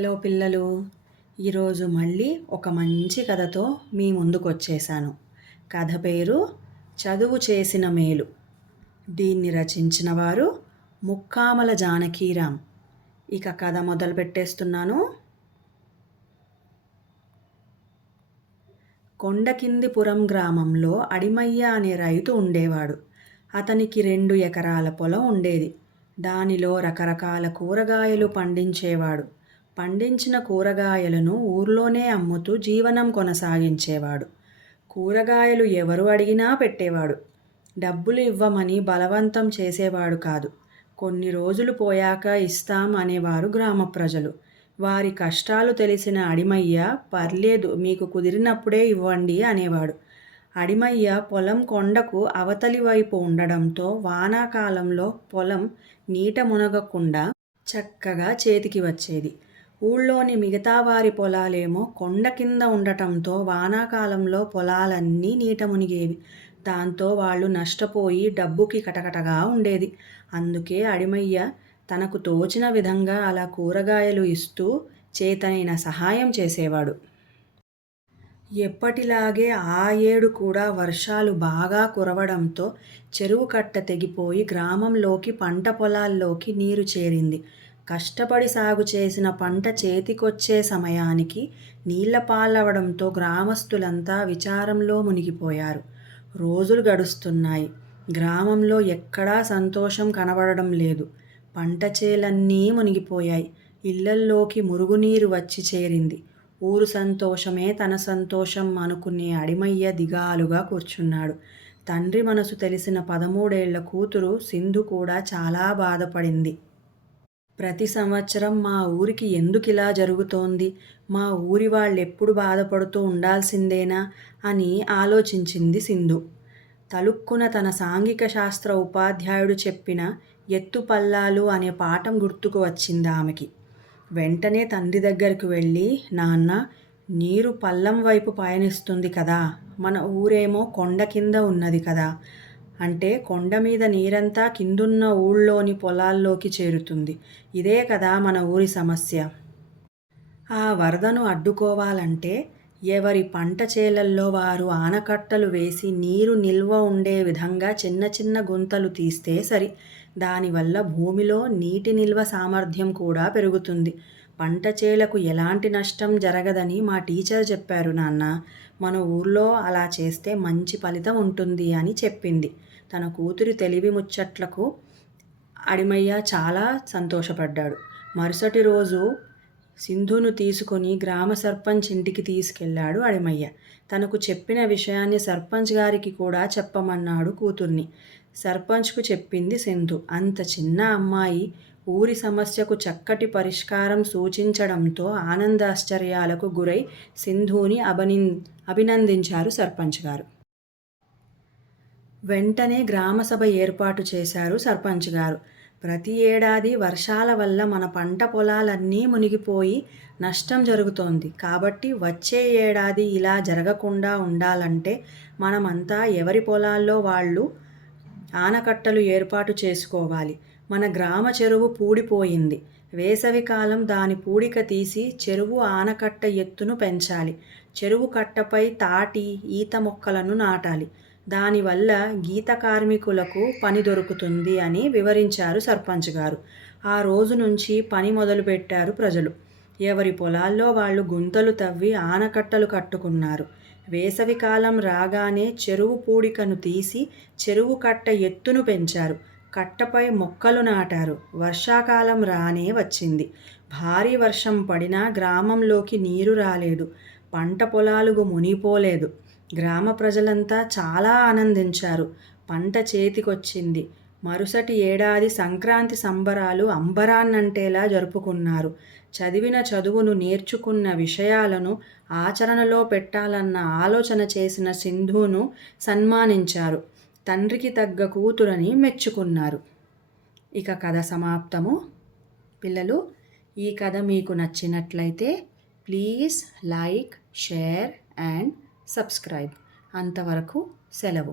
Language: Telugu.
హలో పిల్లలు, ఈరోజు మళ్ళీ ఒక మంచి కథతో మీ ముందుకు వచ్చేసాను. కథ పేరు చదువు చేసిన మేలు. దీన్ని రచించిన వారు ముక్కామల జానకీరాం. ఇక కథ మొదలు పెట్టేస్తున్నాను. కొండకిందిపురం గ్రామంలో అడిమయ్య అనే రైతు ఉండేవాడు. అతనికి 2 ఎకరాల పొలం ఉండేది. దానిలో రకరకాల కూరగాయలు పండించేవాడు. పండించిన కూరగాయలను ఊర్లోనే అమ్ముతూ జీవనం కొనసాగించేవాడు. కూరగాయలు ఎవరు అడిగినా పెట్టేవాడు. డబ్బులు ఇవ్వమని బలవంతం చేసేవాడు కాదు. కొన్ని రోజులు పోయాక ఇస్తాం అనేవారు గ్రామ ప్రజలు. వారి కష్టాలు తెలిసిన అడిమయ్య, పర్లేదు మీకు కుదిరినప్పుడే ఇవ్వండి అనేవాడు. అడిమయ్య పొలం కొండకు అవతలి వైపు ఉండడంతో వానాకాలంలో పొలం నీట మునగకుండా చక్కగా చేతికి వచ్చేది. ఊళ్ళోని మిగతా వారి పొలాలేమో కొండ కింద ఉండటంతో వానాకాలంలో పొలాలన్నీ నీట మునిగేవి. దాంతో వాళ్ళు నష్టపోయి డబ్బుకి కటకటగా ఉండేది. అందుకే అడిమయ్య తనకు తోచిన విధంగా అలా కూరగాయలు ఇస్తూ చేతనైన సహాయం చేసేవాడు. ఎప్పటిలాగే ఆ ఏడు కూడా వర్షాలు బాగా కురవడంతో చెరువు కట్ట తెగిపోయి గ్రామంలోకి పంట పొలాల్లోకి నీరు చేరింది. కష్టపడి సాగు చేసిన పంట చేతికొచ్చే సమయానికి నీళ్ల పాలవడంతో గ్రామస్తులంతా విచారంలో మునిగిపోయారు. రోజులు గడుస్తున్నాయి. గ్రామంలో ఎక్కడా సంతోషం కనబడడం లేదు. పంట చేలన్నీ మునిగిపోయాయి. ఇళ్లల్లోకి మురుగునీరు వచ్చి చేరింది. ఊరు సంతోషమే తన సంతోషం అనుకునే అడిమయ్య దిగాలుగా కూర్చున్నాడు. తండ్రి మనసు తెలిసిన 13 ఏళ్ల కూతురు సింధు కూడా చాలా బాధపడింది. ప్రతి సంవత్సరం మా ఊరికి ఎందుకిలా జరుగుతోంది? మా ఊరి వాళ్ళెప్పుడు బాధపడుతూ ఉండాల్సిందేనా అని ఆలోచించింది సింధు. తలుక్కున తన సాంఘిక శాస్త్ర ఉపాధ్యాయుడు చెప్పిన ఎత్తుపల్లాలు అనే పాఠం గుర్తుకు వచ్చింది ఆమెకి. వెంటనే తండ్రి దగ్గరికి వెళ్ళి, నాన్న, నీరు పల్లం వైపు పయనిస్తుంది కదా, మన ఊరేమో కొండ కింద ఉన్నది కదా, అంటే కొండ మీద నీరంతా కిందున్న ఊళ్ళోని పొలాల్లోకి చేరుతుంది. ఇదే కదా మన ఊరి సమస్య. ఆ వరదను అడ్డుకోవాలంటే ఎవరి పంట చేలల్లో వారు ఆనకట్టలు వేసి నీరు నిల్వ ఉండే విధంగా చిన్న చిన్న గుంతలు తీస్తే సరి. దానివల్ల భూమిలో నీటి నిల్వ సామర్థ్యం కూడా పెరుగుతుంది. పంట చేలకు ఎలాంటి నష్టం జరగదని మా టీచర్ చెప్పారు నాన్న. మన ఊర్లో అలా చేస్తే మంచి ఫలితం ఉంటుంది అని చెప్పింది. తన కూతురి తెలివి ముచ్చట్లకు అడిమయ్య చాలా సంతోషపడ్డాడు. మరుసటి రోజు సింధును తీసుకొని గ్రామ సర్పంచ్ ఇంటికి తీసుకెళ్లాడు అడిమయ్య. తనకు చెప్పిన విషయాన్ని సర్పంచ్ గారికి కూడా చెప్పమన్నాడు కూతుర్ని. సర్పంచ్కు చెప్పింది సింధు. అంత చిన్న అమ్మాయి ఊరి సమస్యకు చక్కటి పరిష్కారం సూచించడంతో ఆనందాశ్చర్యాలకు గురై సింధుని అభినందించారు సర్పంచ్ గారు. వెంటనే గ్రామసభ ఏర్పాటు చేశారు సర్పంచ్ గారు. ప్రతి ఏడాది వర్షాల వల్ల మన పంట పొలాలన్నీ మునిగిపోయి నష్టం జరుగుతోంది. కాబట్టి వచ్చే ఏడాది ఇలా జరగకుండా ఉండాలంటే మనమంతా ఎవరి పొలాల్లో వాళ్ళు ఆనకట్టలు ఏర్పాటు చేసుకోవాలి. మన గ్రామ చెరువు పూడిపోయింది. వేసవికాలం దాని పూడిక తీసి చెరువు ఆనకట్ట ఎత్తును పెంచాలి. చెరువు కట్టపై తాటి, ఈత మొక్కలను నాటాలి. దానివల్ల గీత కార్మికులకు పని దొరుకుతుంది అని వివరించారు సర్పంచ్ గారు. ఆ రోజు నుంచి పని మొదలుపెట్టారు ప్రజలు. ఎవరి పొలాల్లో వాళ్ళు గుంతలు తవ్వి ఆనకట్టలు కట్టుకున్నారు. వేసవికాలం రాగానే చెరువు పూడికను తీసి చెరువు కట్ట ఎత్తును పెంచారు. కట్టపై మొక్కలు నాటారు. వర్షాకాలం రానే వచ్చింది. భారీ వర్షం పడినా గ్రామంలోకి నీరు రాలేదు. పంట పొలాలు మునిగిపోలేదు. గ్రామ ప్రజలంతా చాలా ఆనందించారు. పంట చేతికొచ్చింది. మరుసటి ఏడాది సంక్రాంతి సంబరాలు అంబరాన్నంటేలా జరుపుకున్నారు. చదివిన చదువును, నేర్చుకున్న విషయాలను ఆచరణలో పెట్టాలన్న ఆలోచన చేసిన సింధును సన్మానించారు. తండ్రికి తగ్గ కూతురని మెచ్చుకున్నారు. ఇక కథ సమాప్తము. పిల్లలు, ఈ కథ మీకు నచ్చినట్లయితే please like, share and subscribe. అంతవరకు సెలవు.